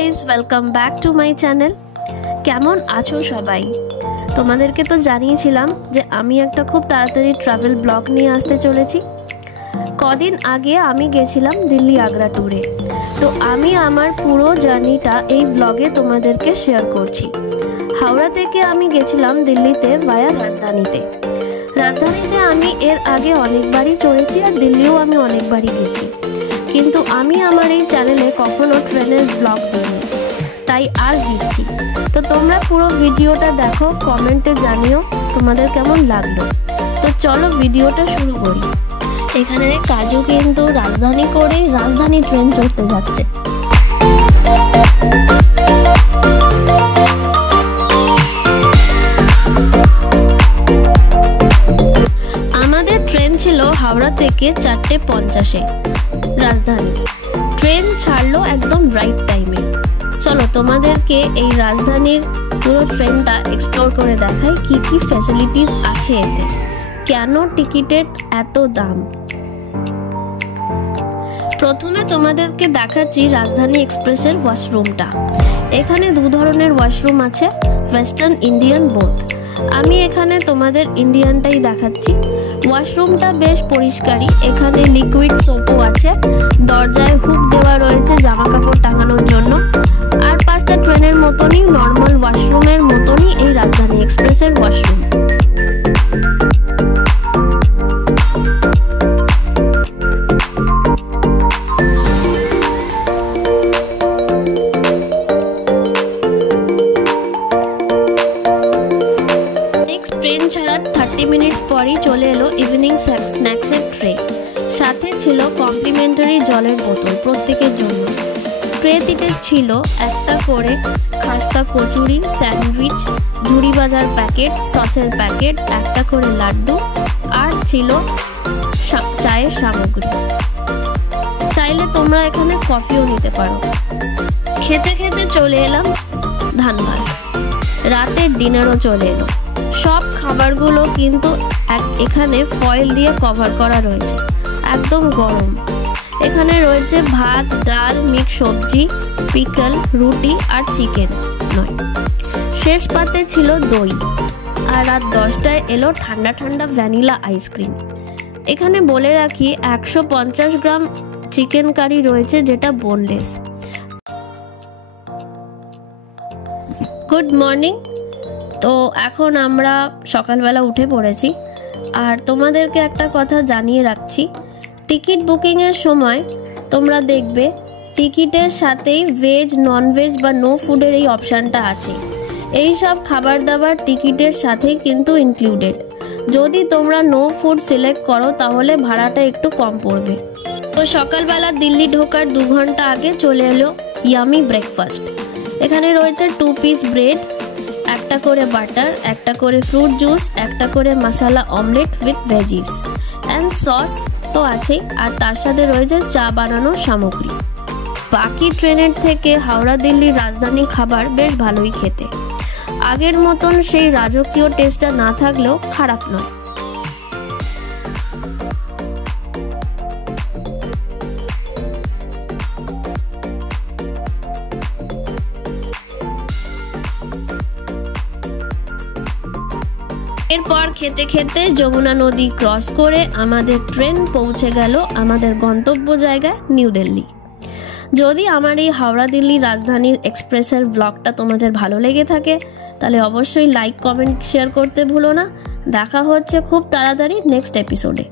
Guys, welcome back to my channel. কেমন আছো সবাই? তোমাদেরকে তো জানিয়েছিলাম যে আমি একটা খুব তাড়াতাড়ি ট্রাভেল ব্লগ নিয়ে আসতে চলেছি। কদিন আগে আমি গেছিলাম দিল্লি আগ্রা ট্যুরে, তো আমি আমার পুরো জার্নিটা এই ব্লগে তোমাদেরকে শেয়ার করছি। হাওড়া থেকে আমি গেছিলাম দিল্লিতে ভায়া রাজধানীতে। রাজধানীতে আমি এর আগে অনেকবারই চড়েছি আর দিল্লিও আমি অনেকবারই গেছি, কিন্তু আমি আমার এই চ্যানেলে কখনো ট্রেনের ব্লগ দিইনি, তাই আর দিচ্ছি। তো তোমরা পুরো ভিডিওটা দেখো, কমেন্টে জানিও তোমাদের কেমন লাগলো। তো চলো ভিডিওটা শুরু করি। এখানে কাজু কিন্তু রাজধানী করে রাজধানী ট্রেন চড়তে যাচ্ছে। আমাদের ট্রেন ছিল হাওড়া থেকে 4:50-এ রাজধানী। ট্রেন ছাড়লো একদম রাইট টাইমে। চলো তোমাদেরকে এই রাজধানীর পুরো ট্রেনটা এক্সপ্লোর করে দেখাই কি কি ফ্যাসিলিটিস আছে এতে, কেন টিকিটের এত দাম। প্রথমে তোমাদেরকে দেখাচ্ছি রাজধানী এক্সপ্রেসের ওয়াশরুমটা। এখানে দু ধরনের ওয়াশরুম আছে, ওয়েস্টার্ন ইন্ডিয়ান বোথ। আমি এখানে তোমাদের ইন্ডিয়ানটাই দেখাচ্ছি। ওয়াশরুমটা বেশ পরিষ্কারই, এখানে লিকুইড সোপও আছে, দরজায় হুক দেওয়া রয়েছে জামা কাপড় টাঙানোর জন্য। আর 5টা ট্রেনের মতনই নর্মাল ওয়াশরুমের মতনই এই রাজধানী এক্সপ্রেসের ওয়াশরুম। ট্রেন ছাড়ার 30 মিনিটস পরই চলে এলো ইভিনিং স্ন্যাক্সের ট্রে। সাথে ছিল কমপ্লিমেন্টারি জলের বোতল প্রত্যেকের জন্য। ট্রেতে ছিল একটা করে খাস্তা কচুরি, স্যান্ডউইচ, ঝুড়ি ভাজার প্যাকেট, সসের প্যাকেট, একটা করে লাড্ডু, আর ছিল চায়ের সামগ্রী। চাইলে তোমরা এখানে কফিও নিতে পারো। খেতে খেতে চলে এলাম ধানবাদ। রাতের ডিনারও চলে এলো। সব খাবারগুলো কিন্তু এখানে ফয়েল দিয়ে কভার করা রয়েছে, একদম গরম। এখানে রয়েছে ভাত, ডাল, মিক্স সবজি, পিকল, রুটি আর চিকেন নয়। শেষ পাতে ছিল দই। আর রাত 10টায় এলো ঠান্ডা ঠান্ডা ভ্যানিলা আইসক্রিম। এখানে বলে রাখি 150 গ্রাম চিকেন কারি রয়েছে, যেটা বোনলেস। Good morning. তো এখন আমরা সকালবেলা উঠে পড়েছি। আর তোমাদেরকে একটা কথা জানিয়ে রাখছি, টিকিট বুকিংয়ের সময় তোমরা দেখবে টিকিটের সাথেই ভেজ, ননভেজ বা নো ফুডের এই অপশানটা আছে। এই সব খাবার দাবার টিকিটের সাথেই কিন্তু ইনক্লুডেড। যদি তোমরা নো ফুড সিলেক্ট করো তাহলে ভাড়াটা একটু কম পড়বে। তো সকালবেলা দিল্লি ঢোকার 2 ঘন্টা আগে চলে এলো ইয়ামি ব্রেকফাস্ট। এখানে রয়েছে 2 পিস ব্রেড, একটা করে বাটার, একটা করে ফ্রুট জুস, একটা করে masala omelette with veggies and sauce তো আছেই, আর তার সাথে রয়েছে চা বানানোর সামগ্রী। বাকি ট্রেনের থেকে হাওড়া দিল্লির রাজধানী খাবার বেশ ভালোই খেতে। আগের মতন সেই রাজকীয় টেস্টটা না থাকলেও খারাপ নয়। এরপর খেতে খেতে যমুনা নদী ক্রস করে আমাদের ট্রেন পৌঁছে গেল আমাদের গন্তব্য জায়গায় নিউ দিল্লি। যদি আমার এই হাওড়া দিল্লি রাজধানীর এক্সপ্রেসের ব্লগটা তোমাদের ভালো লেগে থাকে তাহলে অবশ্যই লাইক, কমেন্ট, শেয়ার করতে ভুলো না। দেখা হচ্ছে খুব তাড়াতাড়ি নেক্সট এপিসোডে।